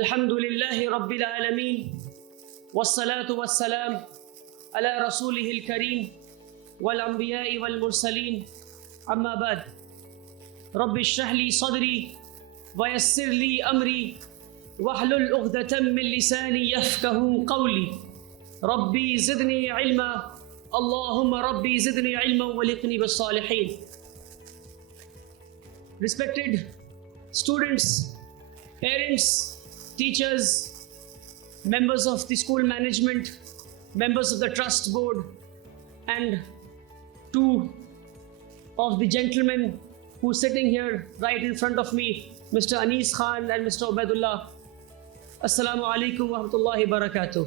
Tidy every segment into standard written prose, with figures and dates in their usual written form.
الحمد لله رب العالمين والصلاة والسلام على رسوله الكريم والأنبياء والمرسلين أما بعد رب اشرح لي صدري ويسر لي أمري واحلل عقدة من لساني يفقهوا قولي ربي زدني علما اللهم ربي زدني علما والحقني بالصالحين. Respected students, parents, teachers, members of the school management, members of the trust board, and two of the gentlemen who are sitting here right in front of me, Mr. Anis Khan and Mr. Ubaidullah. Assalamu alaikum wa rahmatullahi wa barakatuh.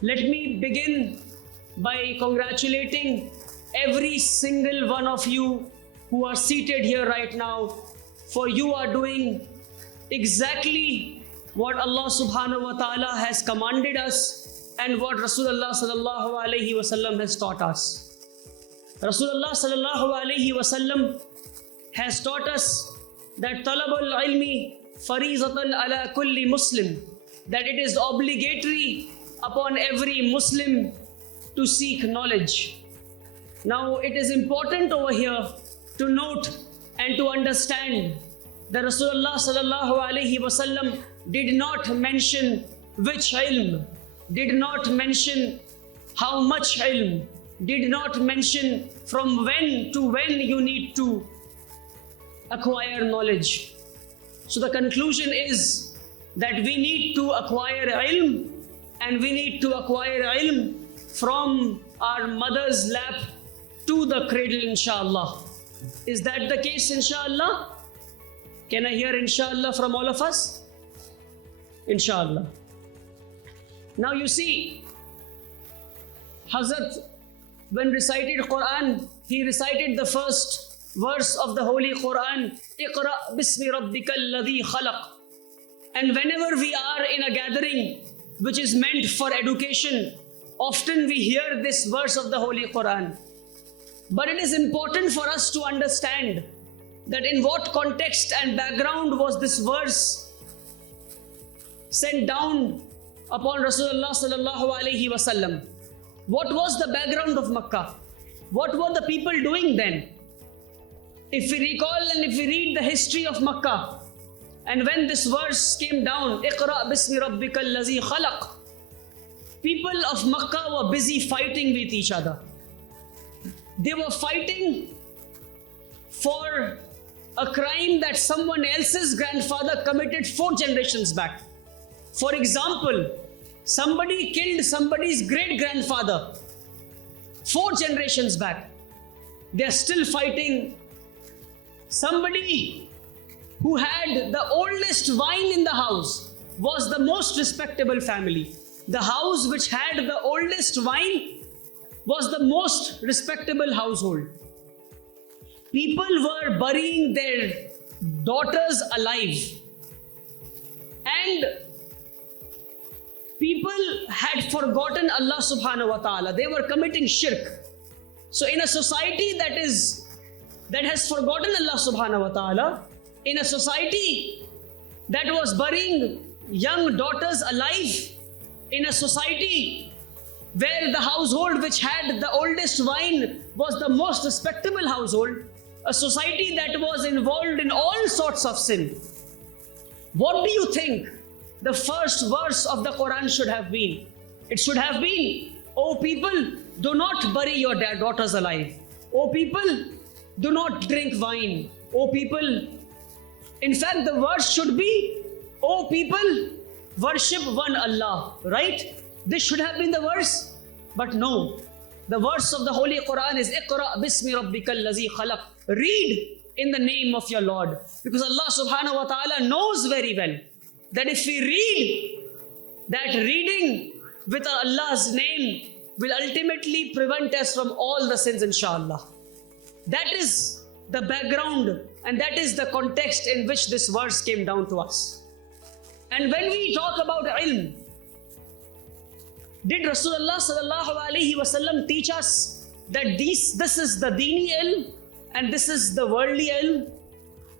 Let me begin by congratulating every single one of you who are seated here right now, for you are doing exactly what Allah subhanahu wa ta'ala has commanded us and what Rasulullah sallallahu alayhi wa sallam has taught us. Rasulullah sallallahu alayhi wa sallam has taught us that talabul ilmi farizatan ala kulli Muslim, that it is obligatory upon every Muslim to seek knowledge. Now it is important over here to note and to understand that Rasulullah sallallahu alayhi wasallam did not mention which ilm, did not mention how much ilm, did not mention from when to when you need to acquire knowledge. So the conclusion is that we need to acquire ilm, and we need to acquire ilm from our mother's lap to the cradle, inshallah. Is that the case, inshallah? Can I hear inshallah from all of us? Inshallah. Now you see, Hazrat, when recited Quran, he recited the first verse of the Holy Quran, Iqra bismi rabbikal ladhi khalaq. And whenever we are in a gathering which is meant for education, often we hear this verse of the Holy Quran. But it is important for us to understand that in what context and background was this verse sent down upon Rasulullah sallallahu alaihi wasallam. What was the background of Makkah? What were the people doing then? If we recall and if we read the history of Makkah, and when this verse came down, Iqra bismi rabbikal ladhi khalaq, people of Makkah were busy fighting with each other. They were fighting for a crime that someone else's grandfather committed 4 generations back. For example, somebody killed somebody's great-grandfather 4 generations back. They are still fighting. Somebody who had the oldest wine in the house was the most respectable family. The house which had the oldest wine was the most respectable household. People were burying their daughters alive. And people had forgotten Allah subhanahu wa ta'ala. They were committing shirk. So in a society that has forgotten Allah subhanahu wa ta'ala, in a society that was burying young daughters alive, in a society where the household which had the oldest wine was the most respectable household, a society that was involved in all sorts of sin, what do you think the first verse of the Quran should have been? It should have been, "O people, do not bury your daughters alive. O people, do not drink wine. O people," in fact the verse should be, "O people, worship one Allah," right? This should have been the verse. But no, the verse of the Holy Quran is Iqra bismi rabbikal ladhi khalaq. Read in the name of your Lord. Because Allah subhanahu wa ta'ala knows very well that if we read, that reading with Allah's name will ultimately prevent us from all the sins, inshallah. That is the background and that is the context in which this verse came down to us. And when we talk about ilm, did Rasulullah sallallahu alaihi wasallam teach us that this is the dini ilm and this is the worldly ilm?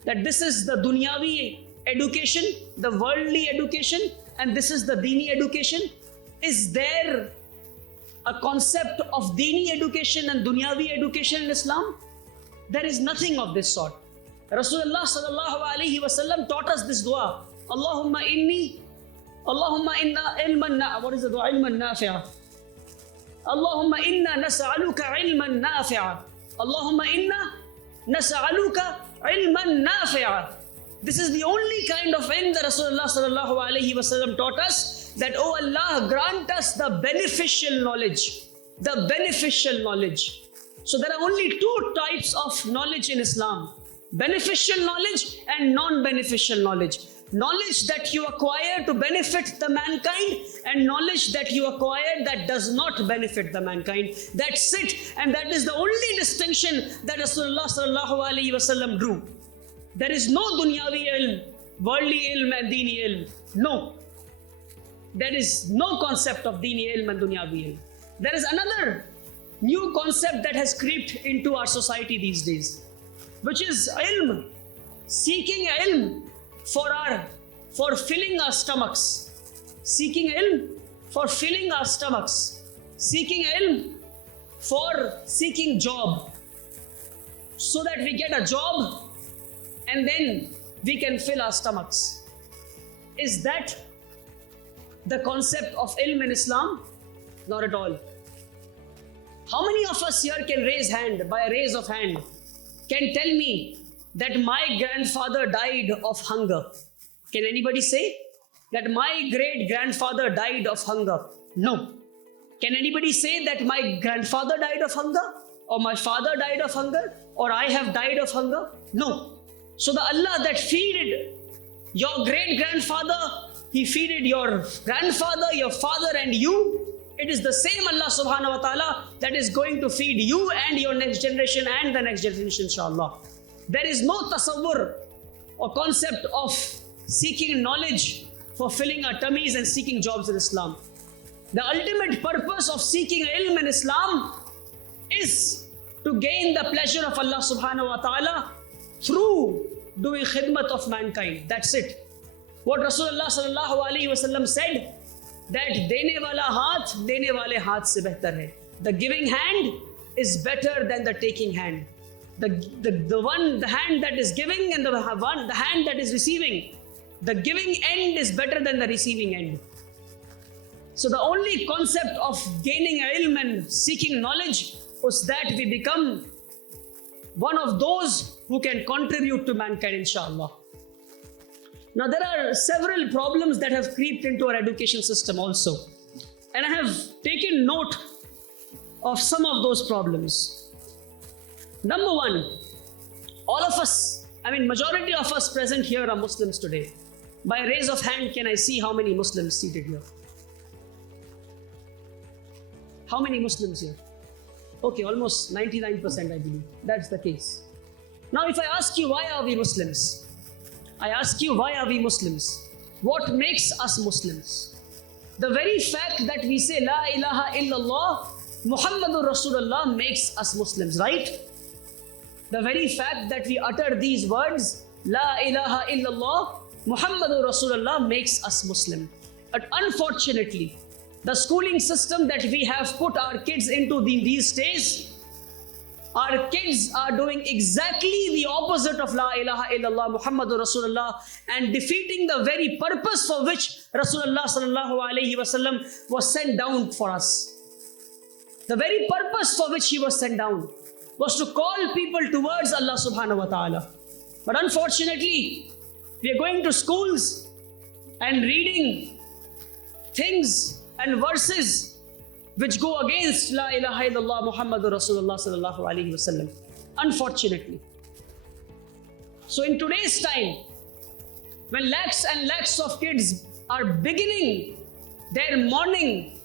That this is the dunyavi education, the worldly education, and this is the Dini education. Is there a concept of Dini education and Dunyavi education in Islam? There is nothing of this sort. Rasulullah sallallahu alaihi wasallam taught us this dua. Allahumma inna ilman what is the dua? Ilman nafi'a. Allahumma inna nas'aluka ilman nafi'a. Allahumma inna nas'aluka ilman nafi'a. This is the only kind of ilm that Rasulullah sallallahu alaihi wasallam taught us, that, oh Allah, grant us the beneficial knowledge. The beneficial knowledge. So there are only two types of knowledge in Islam: beneficial knowledge and non-beneficial knowledge. Knowledge that you acquire to benefit the mankind, and knowledge that you acquire that does not benefit the mankind. That's it, and that is the only distinction that Rasulullah sallallahu alaihi wasallam drew. There is no dunyavi ilm, worldly ilm and dini ilm. No. There is no concept of dini ilm and dunyavi ilm. There is another new concept that has crept into our society these days, which is ilm, seeking ilm for filling our stomachs, seeking ilm for filling our stomachs, seeking ilm for seeking job, so that we get a job and then we can fill our stomachs. Is that the concept of ilm in Islam? Not at all. How many of us here can raise hand, by a raise of hand, can tell me that my grandfather died of hunger? Can anybody say that my great-grandfather died of hunger? No. Can anybody say that my grandfather died of hunger? Or my father died of hunger? Or I have died of hunger? No. So the Allah that feeded your great-grandfather, He feeded your grandfather, your father and you. It is the same Allah subhanahu wa ta'ala that is going to feed you and your next generation and the next generation, inshallah. There is no tasawwur or concept of seeking knowledge for filling our tummies and seeking jobs in Islam. The ultimate purpose of seeking ilm in Islam is to gain the pleasure of Allah subhanahu wa ta'ala through doing khidmat of mankind. That's it. What Rasulullah sallallahu alaihi wasallam said, that dene wala haath dene wale haath se behtar hai. The giving hand is better than the taking hand. The hand that is giving and the hand that is receiving. The giving end is better than the receiving end. So the only concept of gaining ilm and seeking knowledge was that we become one of those who can contribute to mankind, inshallah. Now there are several problems that have crept into our education system also. And I have taken note of some of those problems. Number one, all of us, majority of us present here are Muslims today. By a raise of hand, can I see how many Muslims seated here? How many Muslims here? Okay, almost 99% I believe. That's the case. Now if I ask you, why are we Muslims? I ask you, why are we Muslims? What makes us Muslims? The very fact that we say La ilaha illallah Muhammadur Rasulullah makes us Muslims, right? The very fact that we utter these words, La ilaha illallah Muhammadur Rasulullah, makes us Muslim. But unfortunately, the schooling system that we have put our kids into these days, our kids are doing exactly the opposite of La ilaha illallah Muhammadur Rasulullah and defeating the very purpose for which Rasulullah sallallahu alaihi wasallam was sent down for us. The very purpose for which he was sent down was to call people towards Allah subhanahu wa ta'ala. But unfortunately, we are going to schools and reading things and verses which go against La ilaha illallah Muhammadur Rasulullah sallallahu alaihi wasallam. Unfortunately. So in today's time, when lakhs and lakhs of kids are beginning their morning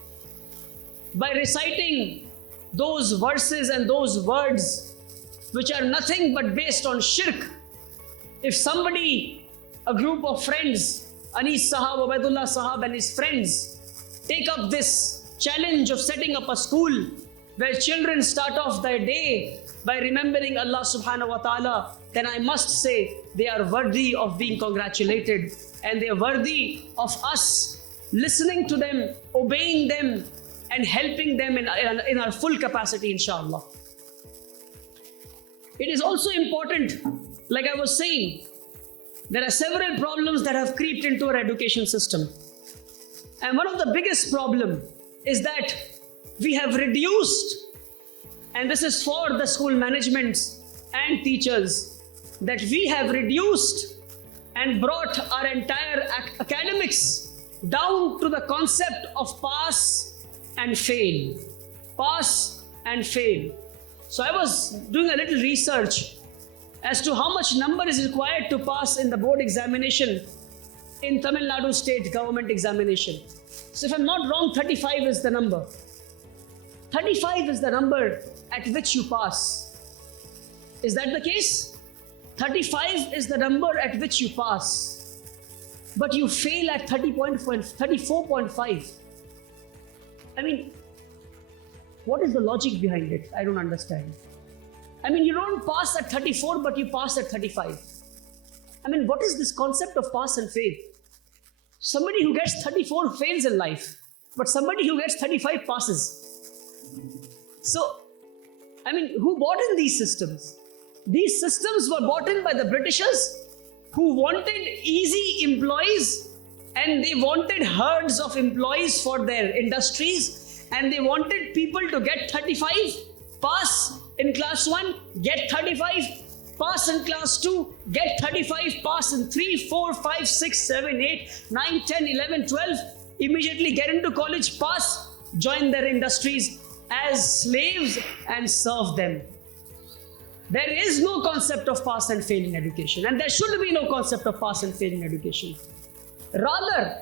by reciting those verses and those words which are nothing but based on shirk, if somebody, a group of friends, Anis Sahab, Ubaidullah Sahab and his friends, take up this challenge of setting up a school where children start off their day by remembering Allah subhanahu wa ta'ala, then I must say they are worthy of being congratulated, and they are worthy of us listening to them, obeying them, and helping them in our full capacity, inshallah. It is also important, like I was saying, there are several problems that have creeped into our education system. And one of the biggest problem is that we have reduced, and this is for the school managements and teachers, that we have reduced and brought our entire academics down to the concept of pass and fail. Pass and fail. So I was doing a little research as to how much number is required to pass in the board examination in Tamil Nadu state government examination. So if I'm not wrong, 35 is the number. 35 is the number at which you pass. Is that the case? 35 is the number at which you pass. But you fail at 34.5. I mean, what is the logic behind it? I don't understand. I mean, you don't pass at 34, but you pass at 35. I mean, what is this concept of pass and fail? Somebody who gets 34 fails in life, but somebody who gets 35 passes. So, I mean, who bought in these systems? These systems were bought in by the Britishers, who wanted easy employees, and they wanted herds of employees for their industries, and they wanted people to get 35, pass in class 1, get 35, pass in class 2, get 35, pass in 3, 4, 5, 6, 7, 8, 9, 10, 11, 12, immediately get into college, pass, join their industries as slaves and serve them. There is no concept of pass and fail in education, and there should be no concept of pass and fail in education. Rather,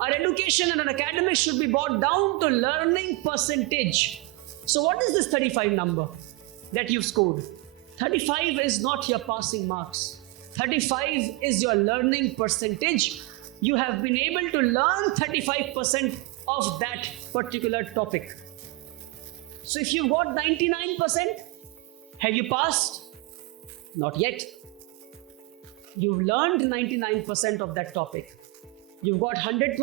our education and our academics should be brought down to learning percentage. So what is this 35 number that you've scored? 35 is not your passing marks. 35 is your learning percentage. You have been able to learn 35% of that particular topic. So if you've got 99%, have you passed? Not yet. You've learned 99% of that topic. You've got 100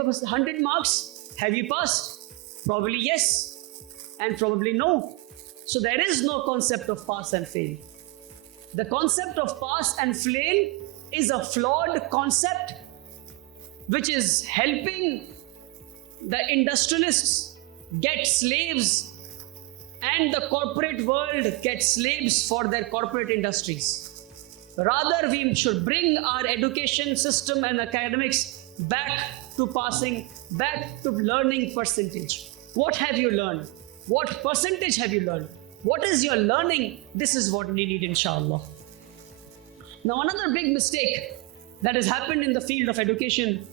marks. Have you passed? Probably yes, and probably no. So there is no concept of pass and fail. The concept of pass and fail is a flawed concept which is helping the industrialists get slaves and the corporate world get slaves for their corporate industries. Rather, we should bring our education system and academics back to passing, back to learning percentage. What have you learned? What percentage have you learned? What is your learning? This is what we need, inshallah. Now, another big mistake that has happened in the field of education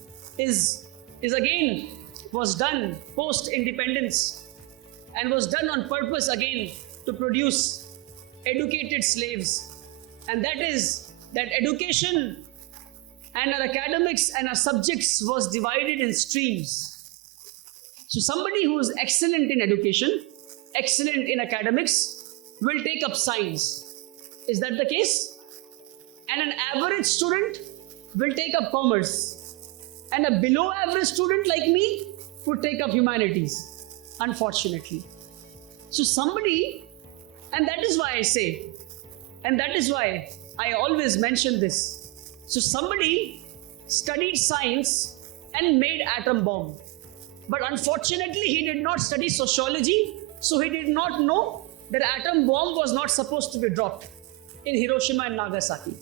was done post-independence and was done on purpose again to produce educated slaves. And that is that education and our academics and our subjects was divided in streams. So somebody who is excellent in education, excellent in academics, will take up science. Is that the case? And an average student will take up commerce. And a below average student like me would take up humanities, unfortunately. So somebody, and that is why I say, and that is why I always mention this. So somebody studied science and made atom bomb. But unfortunately, he did not study sociology, so he did not know that atom bomb was not supposed to be dropped in Hiroshima and Nagasaki.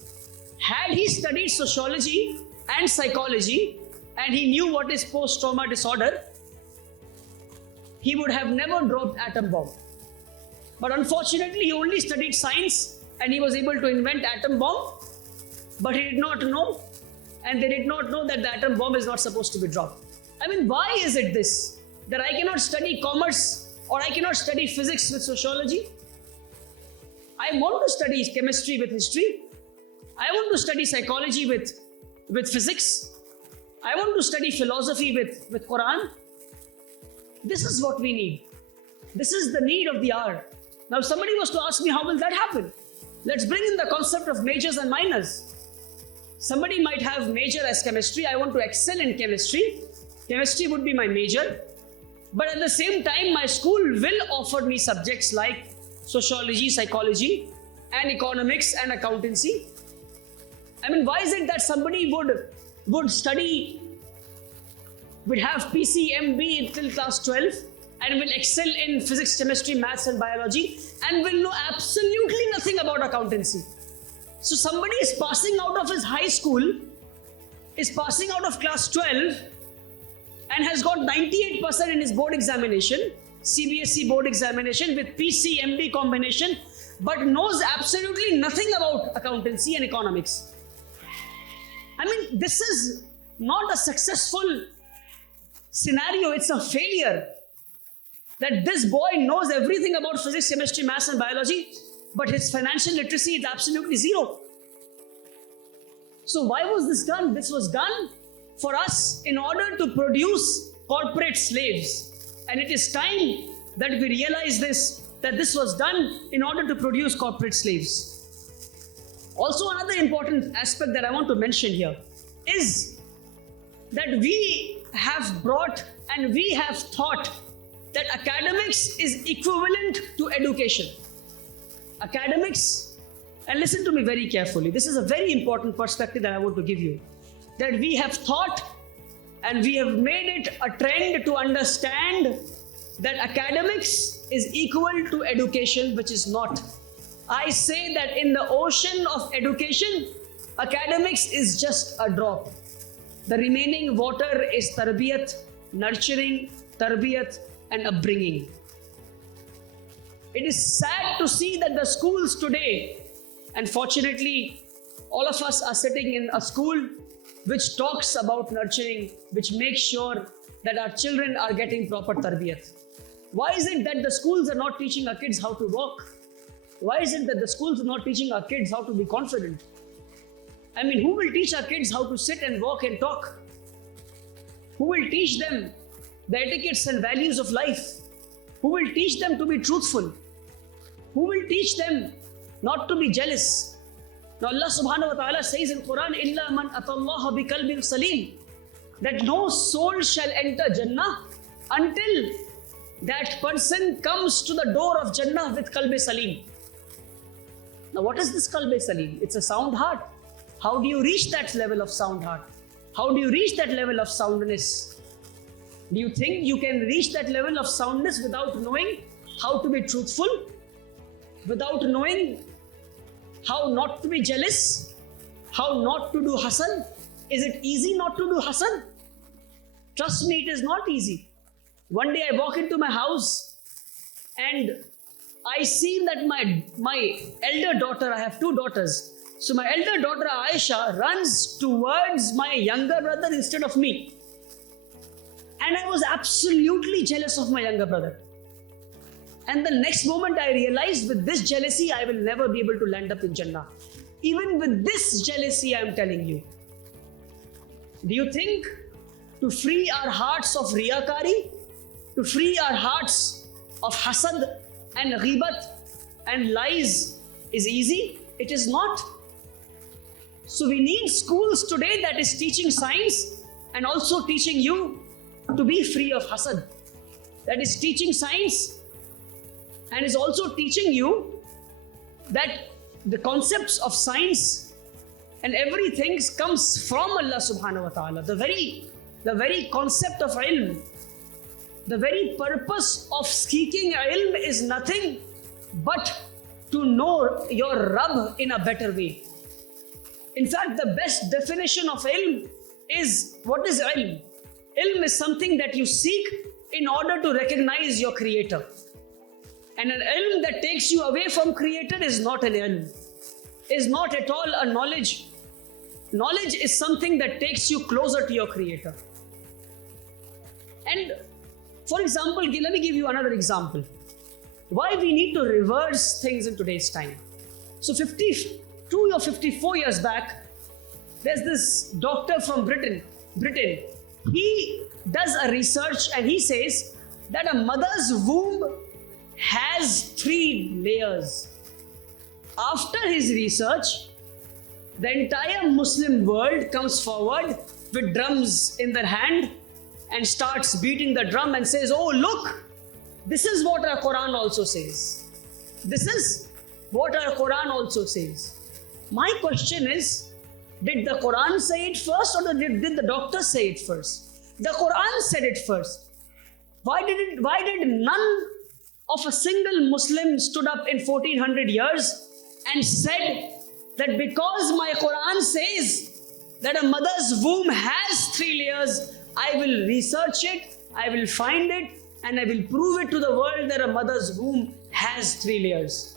Had he studied sociology and psychology, and he knew what is post-trauma disorder, he would have never dropped atom bomb. But unfortunately, he only studied science and he was able to invent atom bomb, but he did not know, and they did not know that the atom bomb is not supposed to be dropped. I mean, why is it this? That I cannot study commerce or I cannot study physics with sociology? I want to study chemistry with history. I want to study psychology with physics. I want to study philosophy with Quran. This is what we need. This is the need of the hour. Now, if somebody was to ask me, how will that happen? Let's bring in the concept of majors and minors. Somebody might have major as chemistry. I want to excel in chemistry. Chemistry would be my major. But at the same time, my school will offer me subjects like sociology, psychology, and economics and accountancy. I mean, why is it that somebody would study, would have PCMB until class 12 and will excel in physics, chemistry, maths and biology and will know absolutely nothing about accountancy? So somebody is passing out of his high school, is passing out of class 12 and has got 98% in his board examination, CBSE board examination with PCMB combination, but knows absolutely nothing about accountancy and economics. I mean, this is not a successful scenario, it's a failure. That this boy knows everything about physics, chemistry, maths and biology, but his financial literacy is absolutely zero. So why was this done? This was done for us in order to produce corporate slaves. And it is time that we realize this, that this was done in order to produce corporate slaves. Also, another important aspect that I want to mention here is that we have brought and we have taught that academics is equivalent to education. Academics, and listen to me very carefully, this is a very important perspective that I want to give you, that we have thought and we have made it a trend to understand that academics is equal to education, which is not. I say that in the ocean of education, academics is just a drop. The remaining water is tarbiyat, nurturing, tarbiyat, and upbringing. It is sad to see that the schools today, and fortunately, all of us are sitting in a school which talks about nurturing, which makes sure that our children are getting proper tarbiyat. Why is it that the schools are not teaching our kids how to walk? Why is it that the schools are not teaching our kids how to be confident? I mean, who will teach our kids how to sit and walk and talk? Who will teach them the etiquettes and values of life? Who will teach them to be truthful? Who will teach them not to be jealous? Now Allah subhanahu wa ta'ala says in Quran, إِلَّا مَنْ أَتَى اللَّهَ بِقَلْبٍ سَلِيمٍ, that no soul shall enter Jannah until that person comes to the door of Jannah with Qalb Salim. Now what is this Qalb Salim? It's a sound heart. How do you reach that level of sound heart? How do you reach that level of soundness? Do you think you can reach that level of soundness without knowing how to be truthful? Without knowing how not to be jealous? How not to do hasad? Is it easy not to do hasad? Trust me, it is not easy. One day I walk into my house and I see that my elder daughter, I have two daughters. So my elder daughter Aisha runs towards my younger brother instead of me. And I was absolutely jealous of my younger brother. And the next moment I realized, with this jealousy, I will never be able to land up in Jannah. Even with this jealousy, I am telling you. Do you think to free our hearts of riyakari, to free our hearts of hasad and ghibat and lies is easy? It is not. So we need schools today that is teaching science and also teaching you to be free of hasad. That is teaching science and is also teaching you that the concepts of science and everything comes from Allah subhanahu wa ta'ala. The very concept of ilm, the very purpose of seeking ilm is nothing but to know your Rabb in a better way. In fact, the best definition of ilm is, what is ilm? Ilm is something that you seek in order to recognize your creator. And an ilm that takes you away from creator is not an ilm, is not at all a knowledge. Knowledge is something that takes you closer to your creator. And for example, let me give you another example. Why we need to reverse things in today's time. So 52 or 54 years back, there's this doctor from Britain. He does a research and he says that a mother's womb has 3 layers. After his research, the entire Muslim world comes forward with drums in their hand and starts beating the drum and says, oh look, this is what our Quran also says. This is what our Quran also says. My question is, did the Quran say it first, or did the doctor say it first? The Quran said it first. Why did none of a single Muslim stood up in 1400 years and said that because my Quran says that a mother's womb has 3 layers, I will research it, I will find it, and I will prove it to the world that a mother's womb has 3 layers.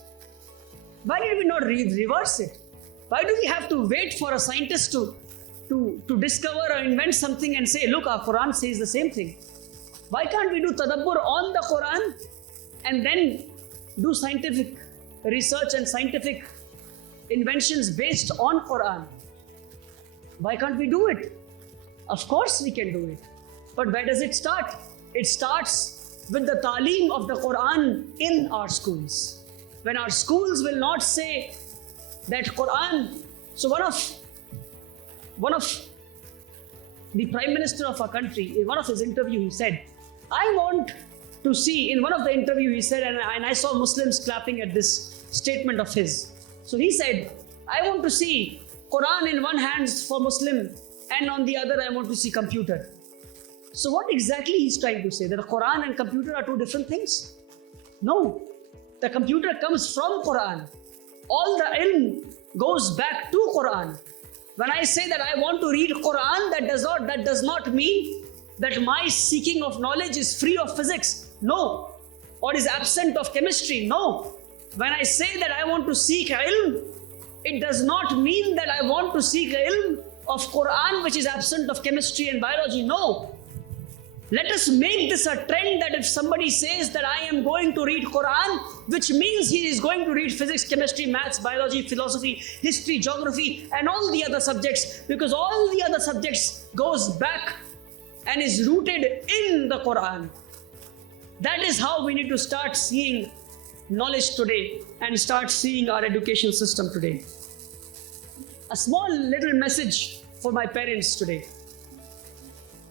Why did we not reverse it? Why do we have to wait for a scientist to discover or invent something and say, look, our Quran says the same thing? Why can't we do tadabbur on the Quran and then do scientific research and scientific inventions based on Quran? Why can't we do it? Of course we can do it. But where does it start? It starts with the taaleem of the Quran in our schools. When our schools will not say that Quran. So one of the Prime Minister of our country, in one of his interview, he said, I want to see, in one of the interview he said, and I saw Muslims clapping at this statement of his. So he said, I want to see Quran in one hand for Muslim, and on the other I want to see computer. So what exactly he's trying to say? That the Quran and computer are 2 different things? No. The computer comes from Quran. All the ilm goes back to Quran. When I say that I want to read Quran, that does not mean that my seeking of knowledge is free of physics. No. Or is absent of chemistry. No. When I say that I want to seek ilm, it does not mean that I want to seek ilm of Quran which is absent of chemistry and biology. No. Let us make this a trend that if somebody says that I am going to read Quran, which means he is going to read physics, chemistry, maths, biology, philosophy, history, geography, and all the other subjects, because all the other subjects goes back and is rooted in the Quran. That is how we need to start seeing knowledge today and start seeing our education system today. A small little message for my parents today,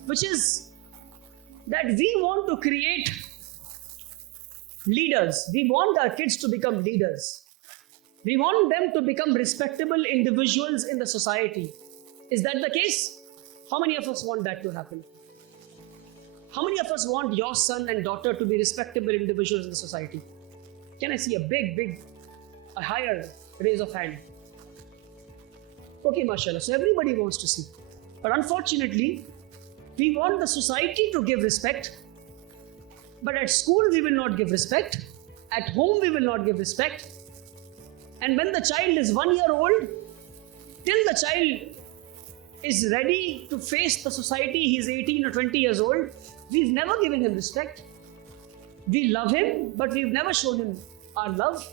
which is that we want to create leaders. We want our kids to become leaders. We want them to become respectable individuals in the society. Is that the case? How many of us want that to happen? How many of us want your son and daughter to be respectable individuals in the society? Can I see a higher raise of hand? Okay, mashallah. So everybody wants to see. But unfortunately, we want the society to give respect, but at school we will not give respect, at home we will not give respect, and when the child is 1 year old, till the child is ready to face the society, he is 18 or 20 years old, we've never given him respect. We love him, but we've never shown him our love.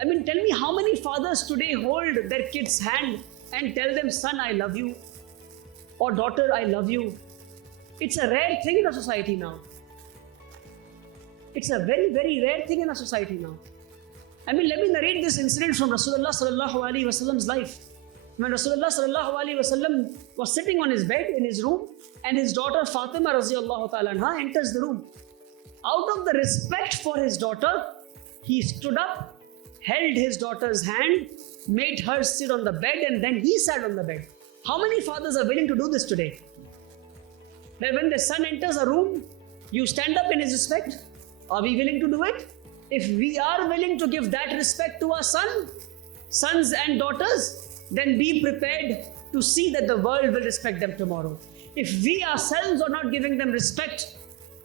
I mean, tell me how many fathers today hold their kid's hand and tell them, son, I love you, or daughter, I love you. It's a rare thing in our society now. It's a very, very rare thing in our society now. I mean, let me narrate this incident from Rasulullah sallallahu alaihi wasallam's life. When Rasulullah sallallahu alaihi wasallam was sitting on his bed in his room, and his daughter Fatima radhiyallahu ta'ala anha enters the room. Out of the respect for his daughter, he stood up, held his daughter's hand, made her sit on the bed, and then he sat on the bed. How many fathers are willing to do this today? That when the son enters a room, you stand up in his respect? Are we willing to do it? If we are willing to give that respect to our sons and daughters, then be prepared to see that the world will respect them tomorrow. If we ourselves are not giving them respect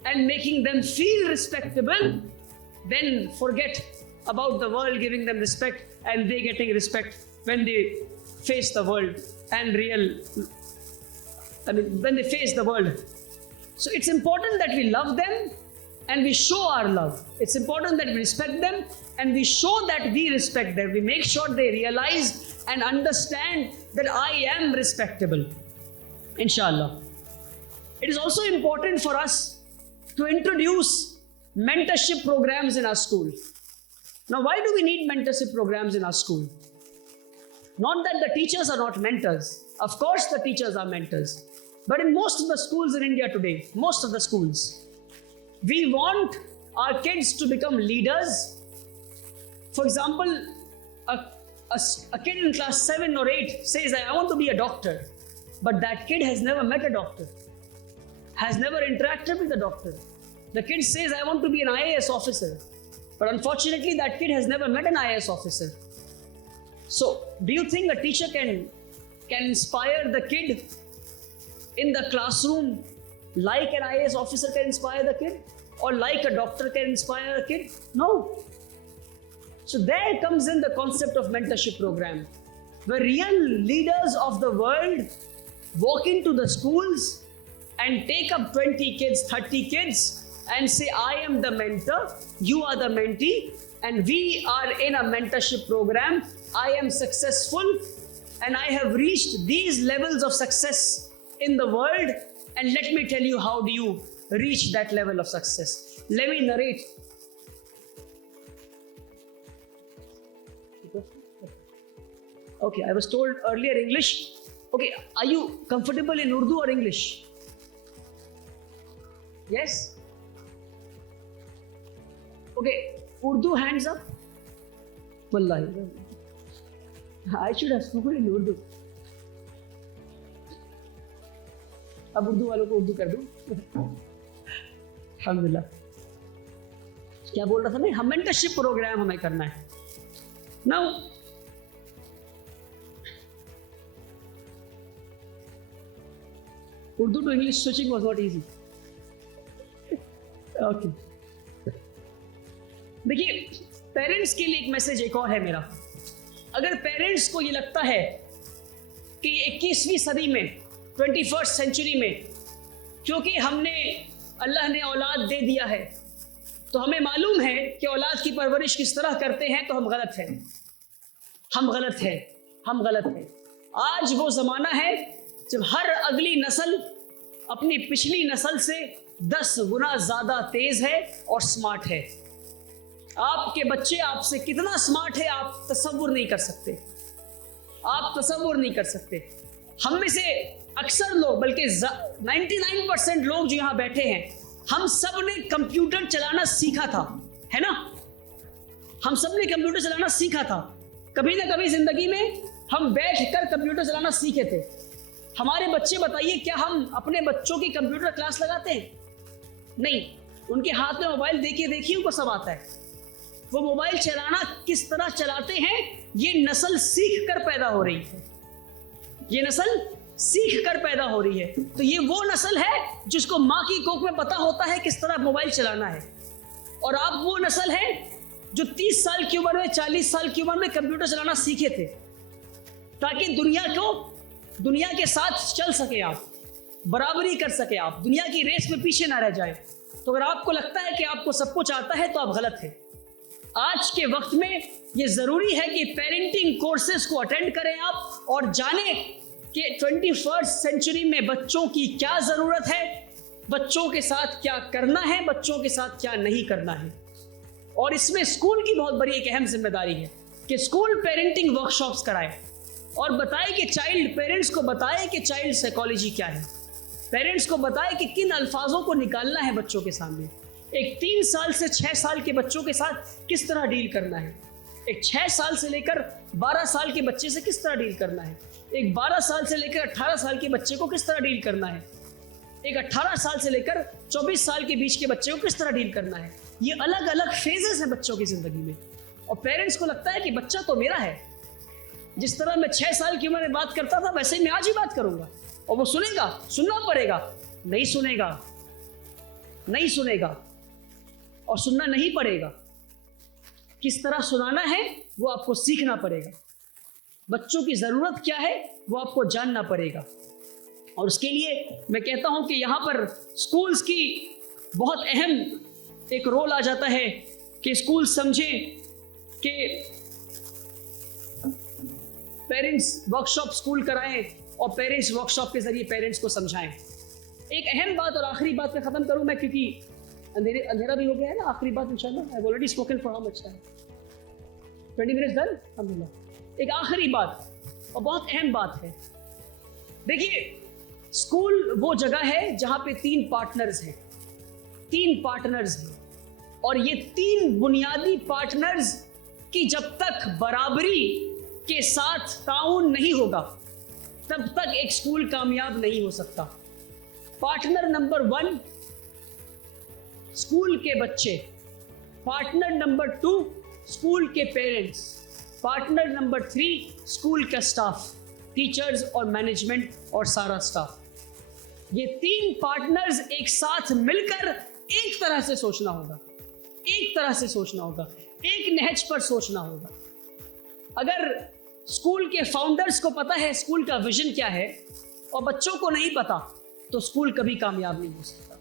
and making them feel respectable, then forget about the world giving them respect and they getting respect when they face the world when they face the world. So it's important that we love them and we show our love. It's important that we respect them and we show that we respect them. We make sure they realize and understand that I am respectable. Inshallah. It is also important for us to introduce mentorship programs in our school. Now, why do we need mentorship programs in our school? Not that the teachers are not mentors. Of course, the teachers are mentors. But in most of the schools in India today, most of the schools, we want our kids to become leaders. For example, a kid in class 7 or 8 says, I want to be a doctor. But that kid has never met a doctor, has never interacted with a doctor. The kid says, I want to be an IAS officer. But unfortunately, that kid has never met an IAS officer. So, do you think a teacher can inspire the kid in the classroom like an IAS officer can inspire the kid? Or like a doctor can inspire a kid? No. So there comes in the concept of mentorship program, where real leaders of the world walk into the schools and take up 20 kids, 30 kids and say, I am the mentor, you are the mentee, and we are in a mentorship program. I am successful and I have reached these levels of success in the world, and let me tell you how do you reach that level of success. Let me narrate. Okay, I was told earlier English. Okay, are you comfortable in Urdu or English? Yes? Okay, Urdu, hands up. Wallahi, I should have spoken in Urdu. अब उर्दू वालों को उर्दू कर दूं. अल्हम्दुलिल्लाह. क्या बोल रहा था मैं? हम मेंटरशिप प्रोग्राम हमें करना है. Now, Urdu to English switching was not easy. Okay. देखिए, पेरेंट्स के लिए एक मैसेज एक और है मेरा. अगर पेरेंट्स को ये लगता है कि 21वीं सदी में, 21st सेंचुरी में, क्योंकि हमने अल्लाह ने औलाद दे दिया है, तो हमें मालूम है कि औलाद की परवरिश किस तरह करते हैं, तो हम गलत हैं. हम गलत हैं. हम गलत हैं. आज वो ज़माना है जब हर अगली नस्ल अपनी पिछली नस्ल से 10 गुना ज़्यादा तेज़ है और स्मार्ट है. आपके बच्चे आपसे कितना स्मार्ट है आप तसव्वुर नहीं कर सकते. आप तसव्वुर नहीं कर सकते. हम में से अक्सर लोग, बल्कि 99% लोग जो यहाँ बैठे हैं, हम सब ने कंप्यूटर चलाना सीखा था, है ना? हम सब ने कंप्यूटर चलाना सीखा था. कभी ना कभी जिंदगी में हम बैठकर कंप्यूटर चलाना सीखे थे. हमारे बच्चे, बताइए, क्या हम अपने बच्चों की कंप्यूटर क्लास लगाते हैं? नहीं. उनके हाथ में मोबाइल देखिए उनको सब आता है. वो मोबाइल चलाना किस तरह चलाते हैं, ये नस्ल सीख कर पैदा हो रही है. ये नस्ल सीख कर पैदा हो रही है. तो ये वो नस्ल है जिसको माँ की कोख में पता होता है किस तरह मोबाइल चलाना है. और आप वो नस्ल है जो 30 साल की उम्र में, 40 साल की उम्र में कंप्यूटर चलाना सीखे थे, ताकि दुनिया के साथ चल सके, आप बराबरी कर सके, आप दुनिया की रेस में पीछे ना रह जाए. तो अगर आपको लगता है कि आपको सब कुछ आता है, तो आप गलत हैं. आज के वक्त में ये ज़रूरी है कि पेरेंटिंग कोर्सेज को अटेंड करें आप, और जानें कि 21st सेंचुरी में बच्चों की क्या ज़रूरत है, बच्चों के साथ क्या करना है, बच्चों के साथ क्या नहीं करना है. और इसमें स्कूल की बहुत बड़ी एक अहम जिम्मेदारी है कि स्कूल पेरेंटिंग वर्कशॉप्स कराए और बताए कि पेरेंट्स को बताए कि चाइल्ड साइकोलॉजी क्या है. पेरेंट्स को बताए कि किन अल्फाजों को निकालना है बच्चों के सामने. एक 3 साल से 6 साल के बच्चों के साथ किस तरह डील करना है. एक 6 साल से लेकर 12 साल के बच्चे से किस तरह डील करना है. एक 12 साल से लेकर 18 साल के बच्चे को किस तरह डील करना है. एक 18 साल से लेकर 24 साल के बीच के बच्चे को किस तरह डील करना है. ये अलग अलग फेजेस हैं बच्चों की ज़िंदगी में. और पेरेंट्स को लगता है कि बच्चा तो मेरा है, जिस तरह मैं 6 साल की उम्र में बात करता था वैसे ही मैं आज ही बात करूंगा, और वो सुनेगा, सुनना पड़ेगा. नहीं सुनेगा, नहीं सुनेगा, और सुनना नहीं पड़ेगा. किस तरह सुनाना है वो आपको सीखना पड़ेगा. बच्चों की ज़रूरत क्या है वो आपको जानना पड़ेगा. और उसके लिए मैं कहता हूं कि यहाँ पर स्कूल्स की बहुत अहम एक रोल आ जाता है कि स्कूल समझें कि पेरेंट्स वर्कशॉप स्कूल कराएं और पेरेंट्स वर्कशॉप के ज़रिए पेरेंट्स को समझाएं. एक अहम बात, और आखिरी बात पे ख़त्म करूं मैं, क्योंकि اندھیرا بھی ہو گیا ہے نا. آخری بات انشاءاللہ. I have already spoken for how much time? 20 minutes done. الحمدللہ. ایک آخری بات اور بہت اہم بات ہے. دیکھیے اسکول وہ جگہ ہے جہاں پہ 3 پارٹنرز ہیں. 3 پارٹنرز ہیں اور یہ 3 بنیادی پارٹنرز کی جب تک برابری کے ساتھ تعاون نہیں ہوگا تب تک ایک اسکول کامیاب نہیں ہو سکتا. پارٹنر نمبر 1 اسکول کے بچے. پارٹنر نمبر 2 اسکول کے پیرنٹس. پارٹنر نمبر 3 اسکول کا اسٹاف, ٹیچرز اور مینجمنٹ اور سارا اسٹاف. یہ 3 پارٹنرز ایک ساتھ مل کر ایک طرح سے سوچنا ہوگا, ایک طرح سے سوچنا ہوگا, ایک نہج پر سوچنا ہوگا. اگر اسکول کے فاؤنڈرز کو پتہ ہے اسکول کا ویژن کیا ہے اور بچوں کو نہیں پتا تو اسکول کبھی کامیاب نہیں ہو سکتا.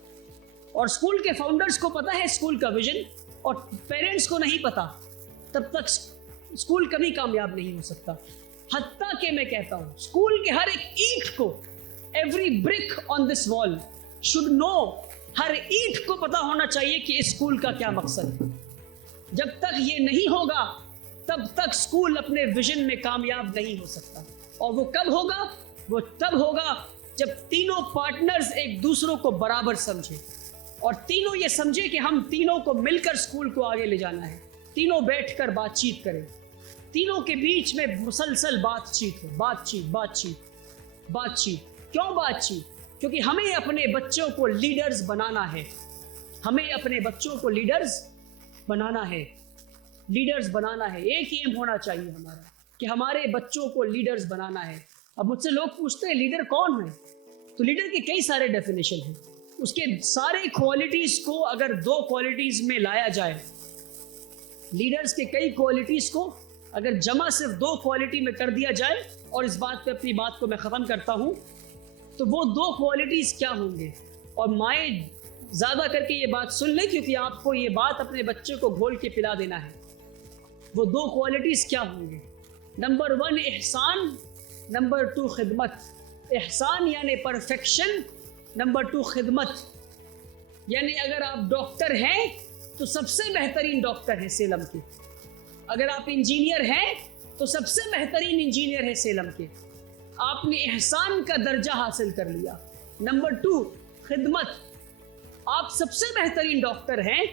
اور اسکول کے فاؤنڈرز کو پتہ ہے اسکول کا ویژن اور پیرنٹس کو نہیں پتا تب تک اسکول کبھی کامیاب نہیں ہو سکتا. حتیٰ کہ میں کہتا ہوں اسکول کے ہر ایک اینٹ کو, ایوری بریک آن دس وال شوڈ نو, ہر اینٹ کو پتا ہونا چاہیے کہ اسکول کا کیا مقصد ہے. جب تک یہ نہیں ہوگا تب تک اسکول اپنے ویژن میں کامیاب نہیں ہو سکتا. اور وہ کب ہوگا؟ وہ تب ہوگا جب تینوں پارٹنرز ایک دوسروں کو برابر سمجھے اور تینوں یہ سمجھے کہ ہم تینوں کو مل کر اسکول کو آگے لے جانا ہے. تینوں بیٹھ کر بات چیت کریں, تینوں کے بیچ میں مسلسل بات چیت ہو. بات چیت بات چیت بات چیت. کیوں بات چیت؟ کیونکہ ہمیں اپنے بچوں کو لیڈرز بنانا ہے. ہمیں اپنے بچوں کو لیڈرز بنانا ہے. لیڈرز بنانا ہے. ایک ایم ہونا چاہیے ہمارا کہ ہمارے بچوں کو لیڈرز بنانا ہے. اب مجھ سے لوگ پوچھتے ہیں لیڈر کون ہے؟ تو لیڈر کے کئی سارے ڈیفینیشن ہیں. اس کے سارے کوالٹیز کو اگر 2 کوالٹیز میں لایا جائے, لیڈرز کے کئی کوالٹیز کو اگر جمع صرف 2 کوالٹی میں کر دیا جائے, اور اس بات پہ اپنی بات کو میں ختم کرتا ہوں, تو وہ 2 کوالٹیز کیا ہوں گے؟ اور مائیں زیادہ کر کے یہ بات سن لیں کیونکہ آپ کو یہ بات اپنے بچے کو گھول کے پلا دینا ہے. وہ 2 کوالٹیز کیا ہوں گے؟ نمبر 1 احسان, نمبر 2 خدمت. احسان یعنی پرفیکشن, نمبر 2 خدمت. یعنی اگر آپ ڈاکٹر ہیں تو سب سے بہترین ڈاکٹر ہیں سیلم کے. اگر آپ انجینئر ہیں تو سب سے بہترین انجینئر ہے سیلم کے. آپ نے احسان کا درجہ حاصل کر لیا. نمبر 2 خدمت. آپ سب سے بہترین ڈاکٹر ہیں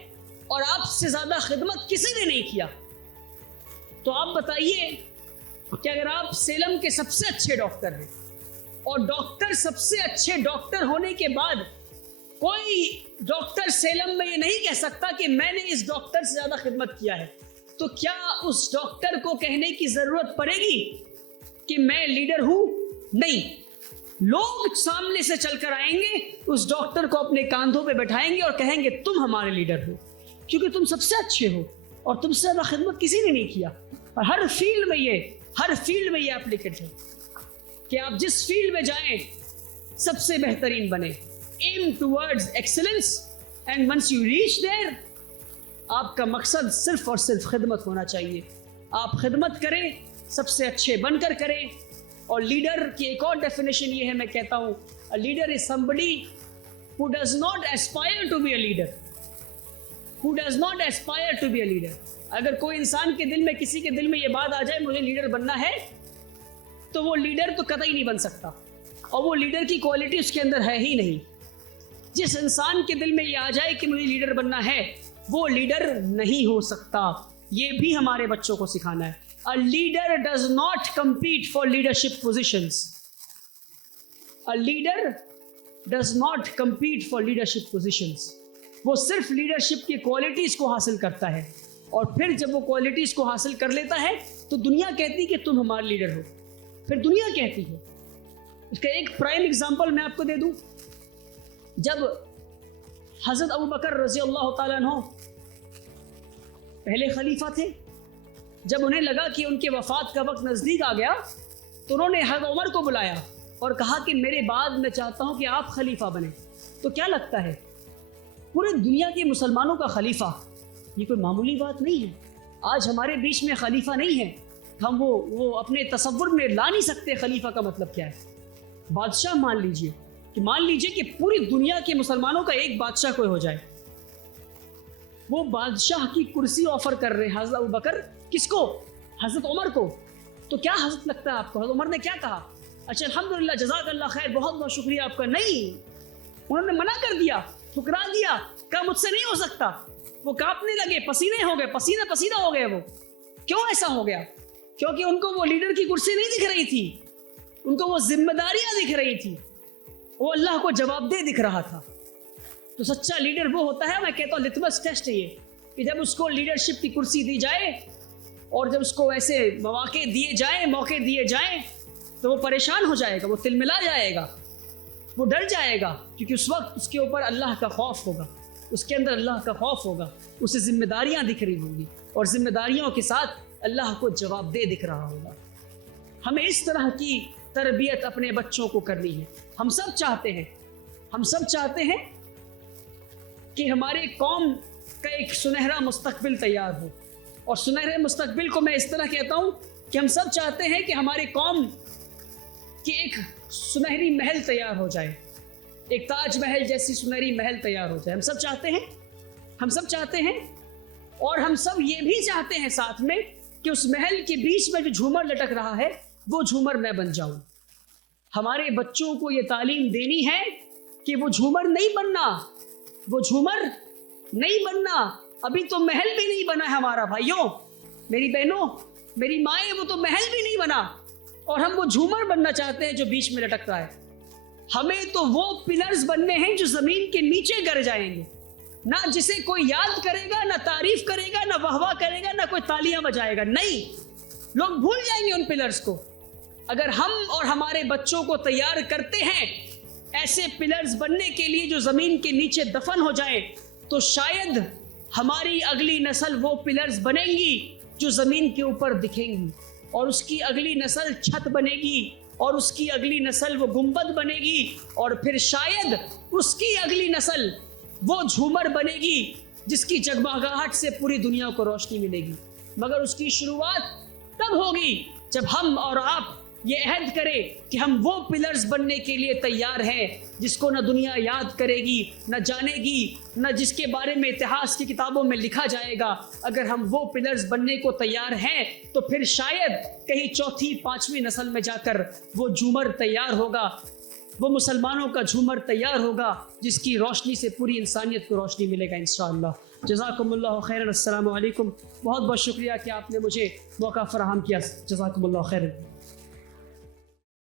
اور آپ سے زیادہ خدمت کسی نے نہیں کیا. تو آپ بتائیے کہ اگر آپ سیلم کے سب سے اچھے ڈاکٹر ہیں اور ڈاکٹر سب سے اچھے ڈاکٹر ہونے کے بعد کوئی ڈاکٹر سیلم میں یہ نہیں کہہ سکتا کہ میں نے اس ڈاکٹر سے زیادہ خدمت کیا ہے, تو کیا اس ڈاکٹر کو کہنے کی ضرورت پڑے گی کہ میں لیڈر ہوں؟ نہیں. لوگ سامنے سے چل کر آئیں گے, اس ڈاکٹر کو اپنے کاندھوں پہ بٹھائیں گے اور کہیں گے تم ہمارے لیڈر ہو کیونکہ تم سب سے اچھے ہو اور تم سے زیادہ خدمت کسی نے نہیں کیا. اور ہر فیلڈ میں یہ اپلیکیٹ ہے کہ آپ جس فیلڈ میں جائیں سب سے بہترین بنے. aim towards excellence and once you reach there آپ کا مقصد صرف اور صرف خدمت ہونا چاہیے. آپ خدمت کریں, سب سے اچھے بن کر کریں. اور لیڈر کی ایک اور ڈیفینیشن یہ ہے, میں کہتا ہوں a leader is somebody who does not aspire to be a leader. Who does not aspire to be a leader. اگر کوئی انسان کے دل میں, کسی کے دل میں یہ بات آ جائے مجھے لیڈر بننا ہے, تو وہ لیڈر تو قطعی نہیں بن سکتا, اور وہ لیڈر کی کوالٹی اس کے اندر ہے ہی نہیں. جس انسان کے دل میں یہ آ جائے کہ مجھے لیڈر بننا ہے وہ لیڈر نہیں ہو سکتا. یہ بھی ہمارے بچوں کو سکھانا ہے. A leader does not compete for leadership positions. A leader does not compete for leadership positions. وہ صرف لیڈرشپ کی کوالٹیز کو حاصل کرتا ہے, اور پھر جب وہ کوالٹیز کو حاصل کر لیتا ہے تو دنیا کہتی کہ تم ہمارے لیڈر ہو. پھر دنیا کہتی ہے. اس کا ایک پرائم ایگزامپل میں آپ کو دے دوں. جب حضرت ابو بکر رضی اللہ تعالیٰ عنہ پہلے خلیفہ تھے, جب انہیں لگا کہ ان کے وفات کا وقت نزدیک آ گیا تو انہوں نے حضرت عمر کو بلایا اور کہا کہ میرے بعد میں چاہتا ہوں کہ آپ خلیفہ بنیں. تو کیا لگتا ہے پورے دنیا کے مسلمانوں کا خلیفہ, یہ کوئی معمولی بات نہیں ہے. آج ہمارے بیچ میں خلیفہ نہیں ہے, ہم وہ اپنے تصور میں لا نہیں سکتے خلیفہ کا مطلب کیا ہے. بادشاہ مان لیجئے کہ پوری دنیا کے مسلمانوں کا ایک بادشاہ کوئی ہو جائے, وہ بادشاہ کی کرسی آفر کر رہے ہیں حضرت ابوبکر، کس کو؟ حضرت عمر کو۔ تو کیا حضرت لگتا ہے آپ کو حضرت عمر نے کیا کہا؟ اچھا الحمدللہ جزاک اللہ خیر، بہت بہت شکریہ آپ کا؟ نہیں، انہوں نے منع کر دیا، ٹھکرا دیا، کہا مجھ سے نہیں ہو سکتا۔ وہ کانپنے لگے، پسینے ہو گئے، پسینہ پسینہ ہو گئے۔ وہ کیوں ایسا ہو گیا؟ کیونکہ ان کو وہ لیڈر کی کرسی نہیں دکھ رہی تھی، ان کو وہ ذمہ داریاں دکھ رہی تھی، وہ اللہ کو جواب دہ دکھ رہا تھا۔ تو سچا لیڈر وہ ہوتا ہے، میں کہتا ہوں لٹمس ٹیسٹ ہے یہ، کہ جب اس کو لیڈرشپ کی کرسی دی جائے اور جب اس کو ایسے موقع دیے جائیں تو وہ پریشان ہو جائے گا، وہ تلملا جائے گا، وہ ڈر جائے گا، کیونکہ اس وقت اس کے اوپر اللہ کا خوف ہوگا، اس کے اندر اللہ کا خوف ہوگا، اسے ذمہ داریاں دکھ رہی ہوں گی اور ذمہ داریوں کے ساتھ اللہ کو جواب دہ دکھ رہا ہوگا۔ ہمیں اس طرح کی تربیت اپنے بچوں کو کرنی ہے۔ ہم سب چاہتے ہیں کہ ہمارے قوم کا ایک سنہرا مستقبل تیار ہو، اور سنہرے مستقبل کو میں اس طرح کہتا ہوں کہ ہم سب چاہتے ہیں کہ ہماری قوم کی ایک سنہری محل تیار ہو جائے، ایک تاج محل جیسی سنہری محل تیار ہو جائے۔ ہم سب چاہتے ہیں اور ہم سب یہ بھی چاہتے ہیں ساتھ میں کہ اس محل کے بیچ میں جو جھومر لٹک رہا ہے وہ جھومر میں بن جاؤں۔ ہمارے بچوں کو یہ تعلیم دینی ہے کہ وہ جھومر نہیں بننا، ابھی تو محل بھی نہیں بنا ہے ہمارا بھائیوں، میری بہنوں، میری مائیں، وہ تو محل بھی نہیں بنا اور ہم وہ جھومر بننا چاہتے ہیں جو بیچ میں لٹکتا ہے۔ ہمیں تو وہ پلرز بننے ہیں جو زمین کے نیچے گر جائیں گے، نہ جسے کوئی یاد کرے گا، نہ تعریف کرے گا، نہ واہ واہ کرے گا، نہ کوئی تالیاں بجائے گا، نہیں، لوگ بھول جائیں گے ان پلرز کو۔ اگر ہم اور ہمارے بچوں کو تیار کرتے ہیں ایسے پلرز بننے کے لیے جو زمین کے نیچے دفن ہو جائیں، تو شاید ہماری اگلی نسل وہ پلرز بنیں گی جو زمین کے اوپر دکھیں گی، اور اس کی اگلی نسل چھت بنے گی، اور اس کی اگلی نسل وہ گنبد بنے گی، اور پھر شاید اس کی اگلی نسل وہ جھومر بنے گی جس کی جگمگاہٹ سے پوری دنیا کو روشنی ملے گی۔ مگر اس کی شروعات تب ہوگی جب ہم اور آپ یہ عہد کرے کہ ہم وہ پلرز بننے کے لیے تیار ہیں جس کو نہ دنیا یاد کرے گی، نہ جانے گی، نہ جس کے بارے میں اتہاس کی کتابوں میں لکھا جائے گا۔ اگر ہم وہ پلرز بننے کو تیار ہیں تو پھر شاید کہیں چوتھی پانچویں نسل میں جا کر وہ جھومر تیار ہوگا، وہ مسلمانوں کا جھومر تیار ہوگا جس کی روشنی سے پوری انسانیت کو روشنی ملے گا انشاءاللہ۔ جزاکم اللہ خیرا، السلام علیکم، بہت بہت شکریہ کہ آپ نے مجھے موقع فراہم کیا، جزاکم اللہ خیرا۔